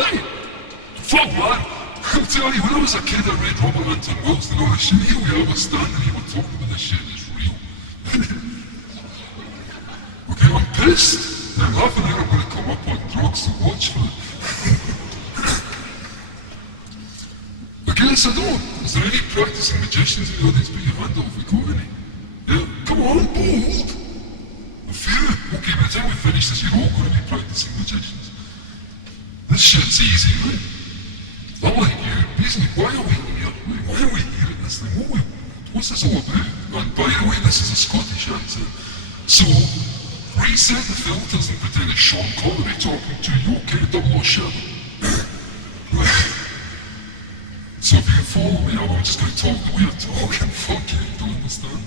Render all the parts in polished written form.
right? Fuck, man. I'll tell you, when I was a kid, I read Robert Anton Wilson and all this shit. Here we are, we're standing here, we're talking about this shit, and it's real. Okay, I'm pissed. I'm laughing here, I'm going to come up on drugs, so watch for it. Okay, yes, I don't. Is there any practicing magicians in the audience? Put your hand up if we got any. Yeah, come on, bold. A few. Okay, by the time we finish this, you're all going to be practicing magicians. This shit's easy, right? I'm like you, basically, why are we here? Why are we here in this thing? What's this all about? And by the way, this is a Scottish accent. So, reset the filters and pretend it's Sean Connery talking to you, okay? Double shit. So if you can follow me, I'm just going to talk the way I talk, and fuck you, you don't understand.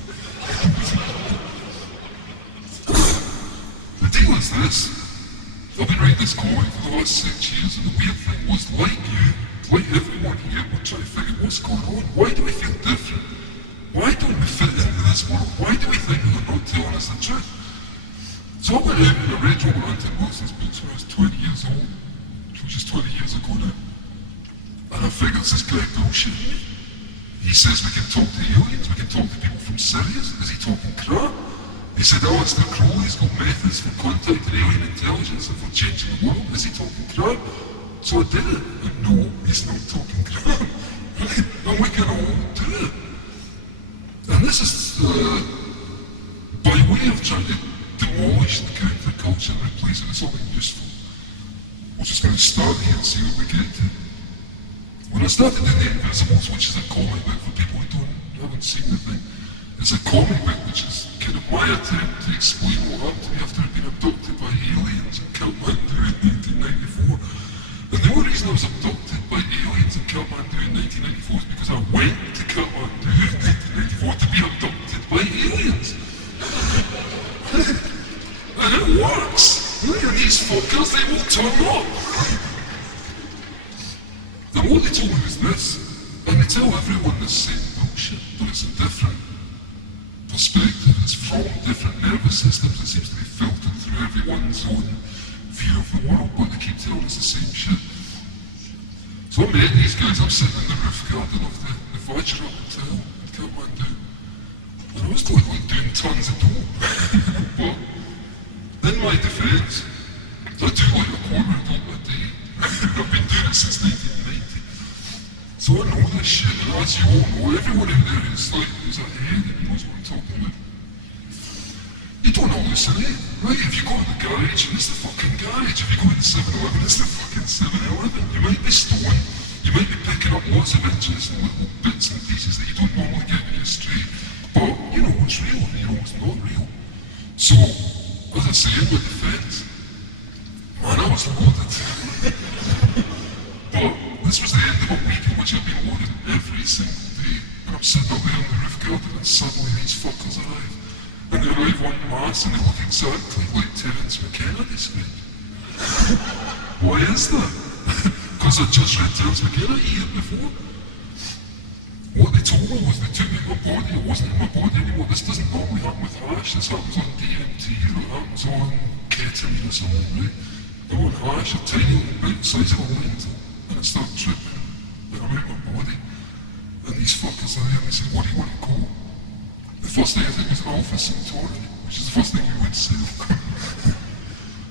The deal is this. I've been writing this comic for the last 6 years, and the weird thing was, like you, like everyone here, we're trying to figure what's going on. Why do we feel different? Why don't we fit into this world? Why do we think they're not telling us the truth? So I went out and I read Robert Anton Wilson's books when I was 20 years old, which is 20 years ago now. And I figured this guy bullshit me. He says we can talk to aliens, we can talk to people from Sirius. Is he talking crap? He said, oh, it's the Crowley's got methods for contacting alien intelligence and for changing the world. Is he talking crap? So I did it. And no, he's not talking crap. Right? And we can all do it. And this is by way of trying to demolish the counterculture and replace it with something useful. We're just going to start here and see what we get to. When I started in The Invisibles, which is a comic book for people who haven't seen the thing, it's a comic book which is kind of my attempt to explain what happened to me after I'd been abducted by aliens in Kathmandu in 1994. And the only reason I was abducted by aliens in Kathmandu in 1994 is because I went to Kathmandu in 1994 to be abducted by aliens. And it works! Look at these fuckers, they will turn up! And what they told me was this, and they tell everyone the same bullshit, but it's a different perspective, it's from different nervous systems, it seems to be filtered through everyone's own view of the world, but they keep telling us the same shit. So I met these guys, I'm sitting in the roof garden of the Vajra Hotel in Kathmandu, and I was totally doing tons of dope. But in my defense, I do like a quarter of dope a day. I've been doing it since 1990. So I know this shit, and as you all know, everyone out there is like, is ahead and knows what I'm talking about. You don't hallucinate, right? If you go to the garage, it's the fucking garage. If you go to the 7-Eleven, it's the fucking 7-Eleven. You might be stoned, you might be picking up lots of interesting little bits and pieces that you don't normally get when you're straight. But you know what's real and you know what's not real. So, as I say in my defense, man, I was loaded. But this was the end of a week in which I've been loaded every single day. And I'm sitting up there in the roof garden and suddenly these fuckers arrive. And they arrive en masse and they look exactly like Terence McKenna described. Why is that? Because I just read Terence McKenna a year before. What they told me was they took me in my body, it wasn't in my body anymore. This doesn't normally happen with hash, this happens on DMT or it happens on ketamine or something, right? I'm on hash, a tiny little bit, the size of a lentil, and I start tripping, and I'm out my body. And these fuckers are there and they said, what do you want to call? The first thing I think was Alpha Centauri, which is the first thing you would say.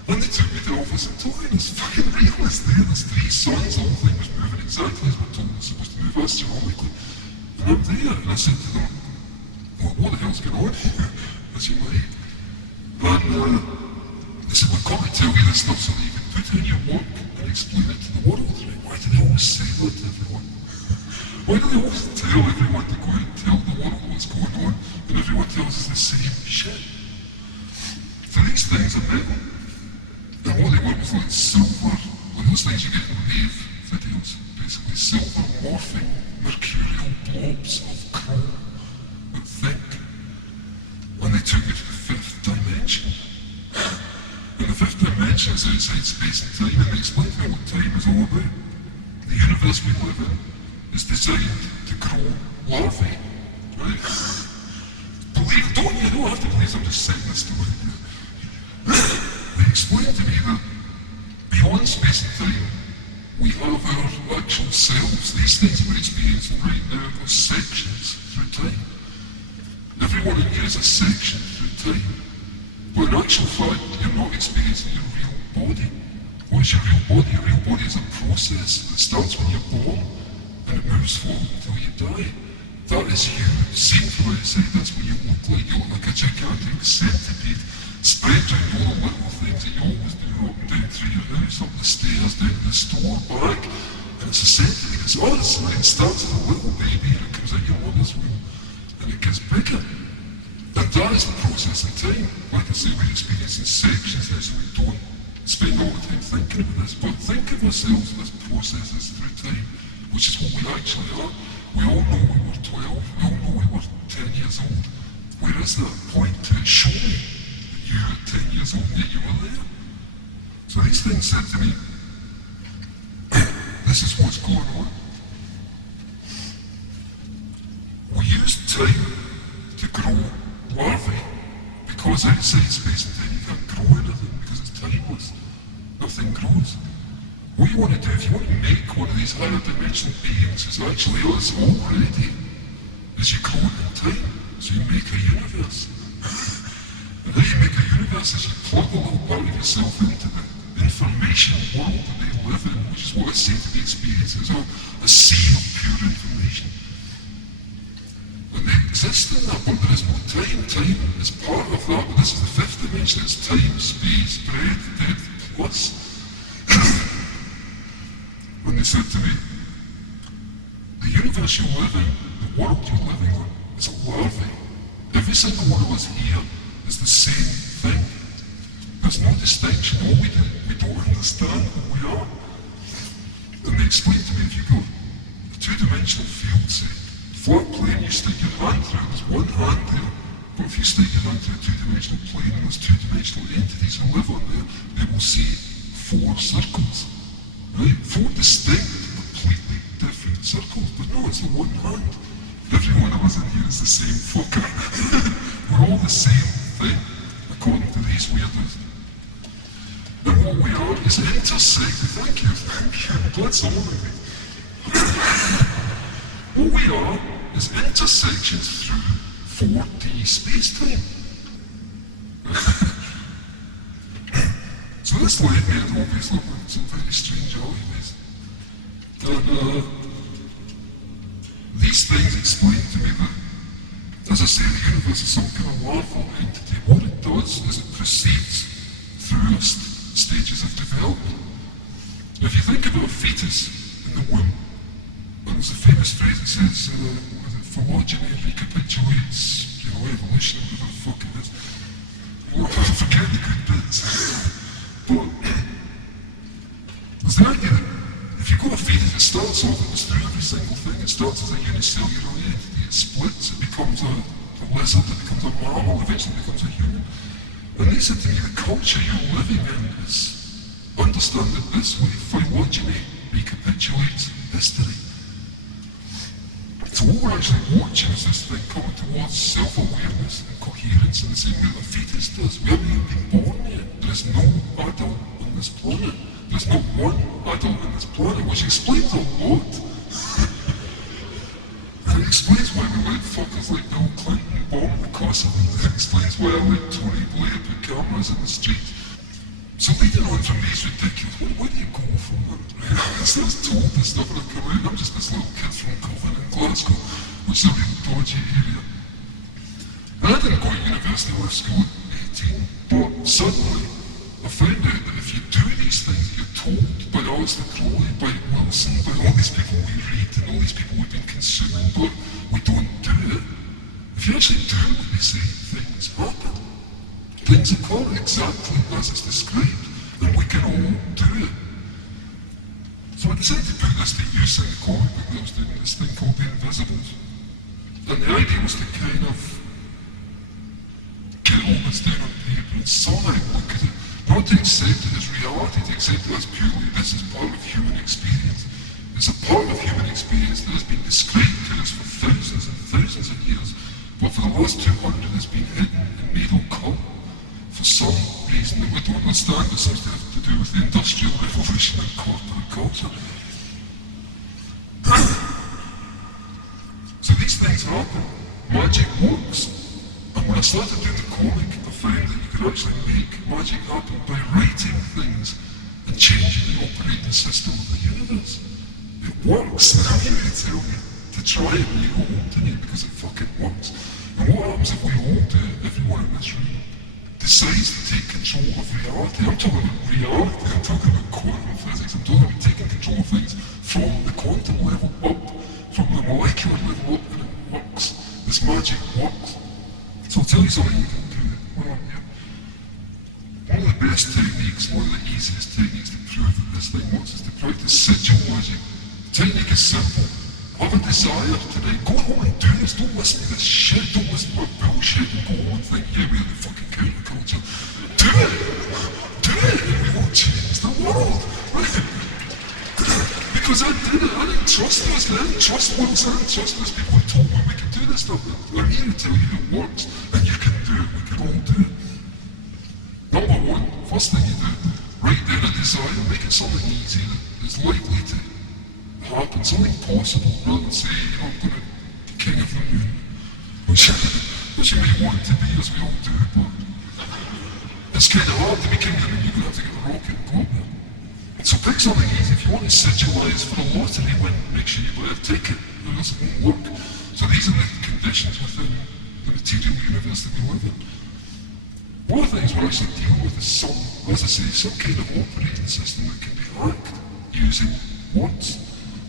And they took me to Alpha Centauri, and it's fucking real, it's there, there's 3 suns, the whole thing was moving exactly as we're told it's supposed to move astronomically. And I'm there, and I said to them, what the hell's going on here? As you might. And they said, we've got to tell you this stuff so that you can put it in your work and explain it to the world. Right? Why do they always say that to everyone? Why do they always tell everyone to go out and tell the world what's going on, and everyone tells us the same shit? So these things are metal. And what they were was like silver, like those things you get in rave videos, basically silver morphing mercurial blobs of chrome, but thick. And they took me to the 5th dimension. And the 5th dimension is outside space and time, and they explained to me what time is all about. The universe we live in is designed to grow larvae, right? Believe, don't you? Don't have to believe, I'm just saying this to you. They explained to me that beyond space and time, we have our actual selves. These things we're experiencing right now are sections through time. Every one of you is a section through time. But in actual fact, you're not experiencing your real body. What is your real body? Your real body is a process that starts when you're born and it moves forward until you die. That is you. Seen from outside, that's what you look like. You look like a gigantic centipede spread around all the little things that you always do, up and down through your house, up the stairs, down to the store, back. And it's a centipede. It's us. Right? It starts as a little baby and it comes out your mother's womb. And it gets bigger. And that is the process of time. Like I say, we're experiencing sections now, so we don't spend all the time thinking about this. But think of ourselves as processes through time, which is what we actually are. We all know we were 12, we all know we were 10 years old. Where is that point to show me that you were 10 years old and yet you were there? So these things said to me, this is what's going on. We use time to grow larvae, because outside space and time you can't grow anything because it's timeless. Nothing grows. What you want to do, if you want to make one of these higher dimensional beings who's actually us already, is you grow it in time. So you make a universe. And how you make a universe is you plug a little part of yourself into the information world that they live in, which is what I say to the experience. It's a sea of pure information. And they exist in that, but there is no time. Time is part of that, but this is the fifth dimension. It's time, space, breadth, depth, plus. When they said to me, the universe you live in, the world you're living on, is a larvae. Every single one of us here is the same thing. There's no distinction. All we do, we don't understand who we are. And they explained to me, if you go a two-dimensional field, say, flat plane, you stick your hand through, there's one hand there, but if you stick your hand through a two-dimensional plane and there's two-dimensional entities who live on there, they will see 4 circles. Right? 4 distinct, completely different circles, but no, it's the one hand. Every one of us in here is the same fucker. We're all the same thing, according to these weirdos. And what we are is intersected. Thank you. I'm glad someone of me. What we are is intersections through 4D space-time. So this led me in obviously some very strange alleyways. And these things explain to me that, as I say, the universe is some kind of larval entity. What it does is it proceeds through stages of development. If you think about a fetus in the womb, and there's a famous phrase that says, phylogeny recapitulates, evolution, whatever the fuck it is. I forget the good bits. But there's the idea that if you've got a fetus, it starts off, it's through every single thing. It starts as a unicellular entity, it splits, it becomes a lizard, it becomes a mammal, eventually it becomes a human. And they said to me, the culture you're living in is, understand it this way, phylogeny recapitulates history. So what we're actually watching is this thing coming towards self-awareness and coherence in the same way that a fetus does. We haven't even been born yet. There is no adult on this planet. There's not one adult on this planet, which explains a lot. And it explains why we let fuckers like Bill Clinton bomb the Kosovo. It explains why I let Tony Blair put cameras in the street. So leading on from these ridiculous, where do you go from that? So I was told this stuff when I come out. I'm just this little kid from Coven in Glasgow, which is a real dodgy area. And I didn't go to university or school at 18, but suddenly I found out that if you do these things that you're told by Alistair Crowley, by Wilson, by all these people we read and all these people we've been consuming, but we don't do it, if you actually do what they say, things happen. Things occur exactly as it's described, and we can all do it. So I decided to put this to use in the comic book that I was doing, this thing called The Invisibles. And the idea was to kind of get all this down on paper and somehow look at it, not to accept it as reality, to accept it as purely this is part of human experience. It's a part of human experience that has been described to us for thousands and thousands of years, but for the last 200 it's been hidden and made occult. For some reason that we don't understand, it seems to have to do with the Industrial Revolution and corporate culture. happen. Magic works. And when I started doing the comic, I found that you could actually make magic happen by writing things and changing the operating system of the universe. It works, and I'm here to tell you to try it when you go home tonight, because it fucking works. And what happens if we all do it, everyone in this room decides to take control of reality? I'm talking about reality, I'm talking about quantum physics, I'm talking about taking control of things from the quantum level up, from the molecular level up, and it works. This magic works. So I'll tell you something you can do while I'm here. One of the best techniques, one of the easiest techniques to prove that this thing works is to practice sigil magic. The technique is simple. Have a desire tonight. Go home and do this. Don't listen to this shit. Don't listen to my bullshit and go home and think, yeah, we're the fucking counterculture. Do it! Do it! And we will change the world. Right? Because I did it. I didn't trust us. I didn't trust Wilson. I didn't trust those people who told me we could do this stuff. I'm here to tell you it works. And you can do it. We can all do it. Number one, first thing you do, write down a desire. Make it something easy that is likely to happen, something possible, rather than say, you know, I'm going to be king of the moon, which you may want to be, as we all do, but it's kind of hard to be king of the moon. You're going to have to get a rocket and go up there. So pick something easy. If you want to sigilize for a lottery win, make sure you buy a ticket, or else it won't work. So these are the conditions within the material universe that we live in. One of the things we're actually dealing with is some, as I say, some kind of operating system that can be hacked using words.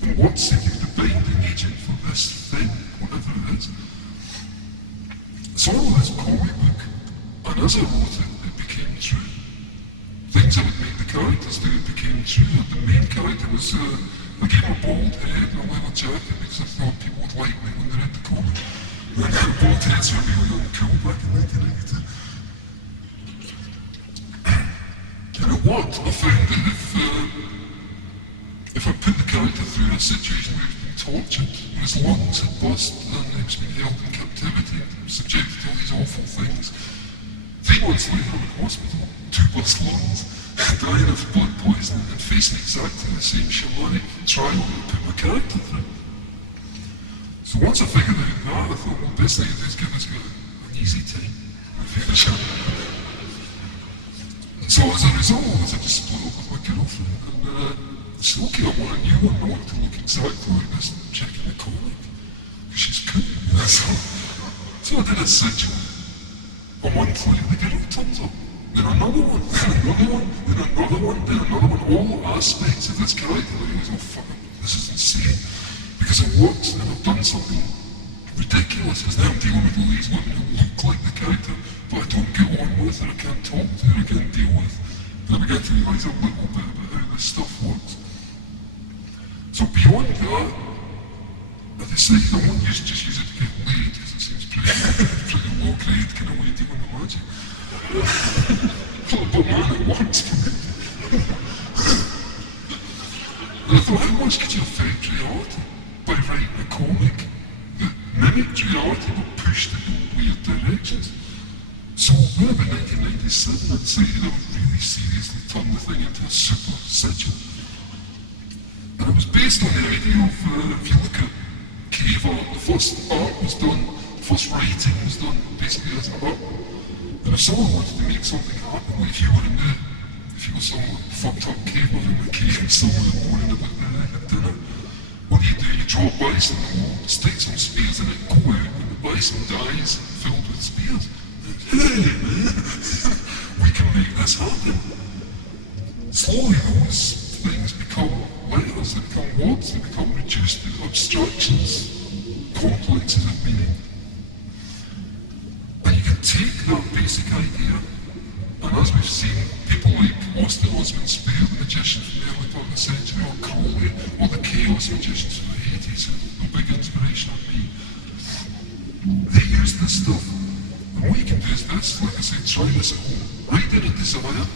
And words seem to be the binding agent for this thing, whatever it is. So I wrote this comic book, and as I wrote it, it became true. Things I would make the characters do, it became true. The main character was, I gave him a bald head and a leather jacket because I thought people would like me when they read the comic. And bald heads were really uncool back in 1992. And it worked. I found that if I put the character through a situation where he was being tortured, and his lungs had burst, and he was being held in captivity, subjected to all these awful things, 3 months later I'm in hospital, 2 burst lungs, dying of blood poisoning, and facing exactly the same shamanic trial that I put my character through. So once I figured out that, I thought, well, the best thing to do is give this guy an easy time. So as a result of this, I just split up with my girlfriend, and I said, okay, I want a new one. I want it to look exactly like this chick in the comic. Because she's cool. So I did a sigil. A month later, the girl turns up. Then another one, then another one, then another one, then another one. All aspects of this character. Like, I was, oh fuck, this is insane. Because it works, and I've done something ridiculous. Because now I'm dealing with all these women who look like the character, but I don't get on with, or I can't talk to, or I can't deal with. And I began to realise a little bit about how this stuff works. So beyond that, I decided I won't just use it to get laid, because it seems pretty low grade kind of way of dealing with magic. But man, it works for me. And I thought, how much could you affect reality by writing a comic that mimicked reality but pushed it in weird directions? So around about 1997, I decided I would really seriously turn the thing into a super sigil. And it was based on the idea of, if you look at cave art, the first art was done, the first writing was done basically as an art. And if someone wanted to make something happen, like if you were some fucked up caveman in the cave somewhere moaning about the dinner, what do? You draw a bison on the wall, stick some spears in it, go out, and the bison dies filled with spears. Hey man, we can make this happen. Slowly those things become letters, they become words, they become reduced to abstractions, complexes of meaning. And you can take that basic idea, and as we've seen, people like Austin Osman Spare, the magician from the early 20th century, or Crowley, or the chaos magicians from the 80s, who were a big inspiration on me, they use this stuff. And what you can do is this, like I said, try this at home. Write down a desire.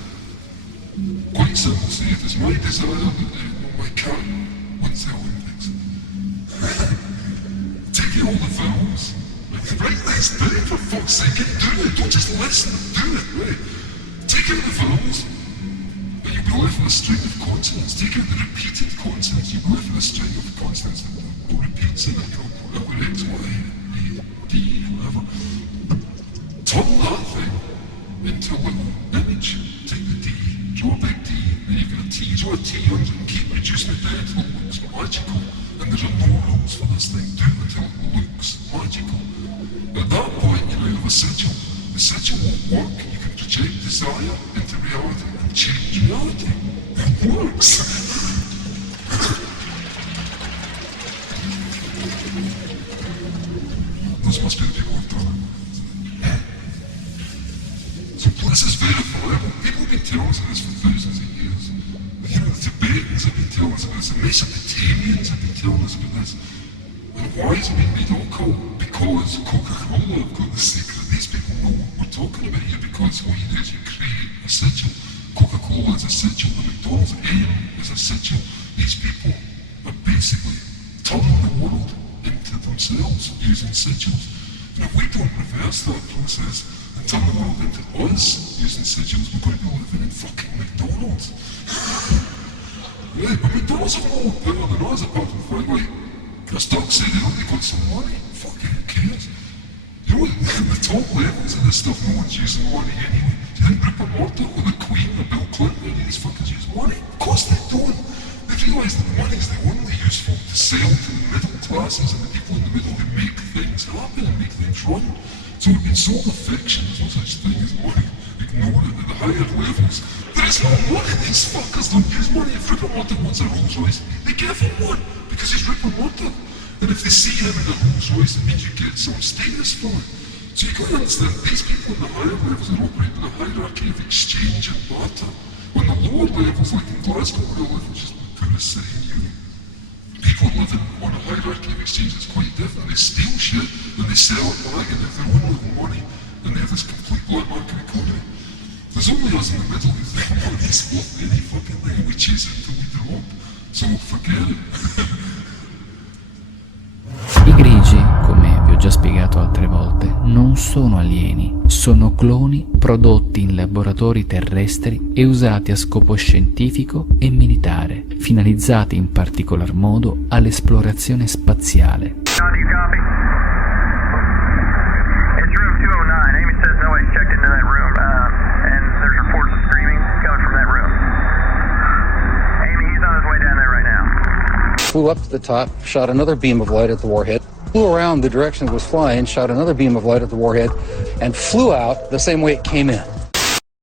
Quite simple, say it is my desire that my cat wins the Olympics. Take out all the vowels. Write this down for fuck's sake, do it. Don't just listen, do it, right? Take out the vowels, and you'll be left with a string of consonants. Take out the repeated consonants, you'll be left with a string of consonants that repeats in it, whatever X, Y, E, into a little image. Take the D, draw a big D, and you've got a T, draw a T under and keep reducing it down until it looks magical. And there are no rules for this thing, do it until it looks magical. At that point, you now have a sigil. The sigil won't work, you can project desire into reality and change reality. It works! Those must be the people who've done it. So this is verifiable. People have been telling us this for thousands of years. You know, the Tibetans have been telling us about this, the Mesopotamians have been telling us about this. And why has it been made occult? Because Coca-Cola have got the secret. These people know what we're talking about here because what you do is you create a sigil. Coca-Cola is a sigil, the McDonald's M is a sigil. These people are basically turning the world into themselves using sigils. And if we don't reverse that process and turn the world into us using sigils, we're going to be living in fucking McDonald's. Right, but McDonald's have more power than us apart from the fact, like, a stock said they got some money. Fucking who cares? You know, the top levels of this stuff, no one's using money anyway. Do you think Rupert Murdoch or the Queen or Bill Clinton, any of these fuckers use money? Of course they don't. They've realised that money is the only useful to sell to the middle classes and the people in the middle who make things happen and make things run. So we've been sold a fiction, there's no such thing as money. Ignore it at the higher levels. There is no money, these fuckers don't use money. If Rupert Murdoch wants a Rolls Royce, they give him one, because he's Rupert Murdoch. And if they see him in a Rolls Royce, it means you get some status for it. So you've got to understand, these people in the higher levels are operating in a hierarchy of exchange and barter. When the lower levels, like in Glasgow, where I live, which is the poorest city in Europe, people living on a hierarchy of exchange is quite different. They steal shit and they sell it back and they have their own little money and they have this complete black market economy. There's only us in the middle who think money's worth any fucking thing and we chase it until we drop. So forget it. I grigi, come vi ho già spiegato altre volte, non sono alieni, sono cloni prodotti in laboratori terrestri e usati a scopo scientifico e militare, finalizzati in particolar modo all'esplorazione spaziale. Flew up to the top, shot another beam of light at the warhead, flew around the direction it was flying, shot another beam of light at the warhead, and flew out the same way it came in.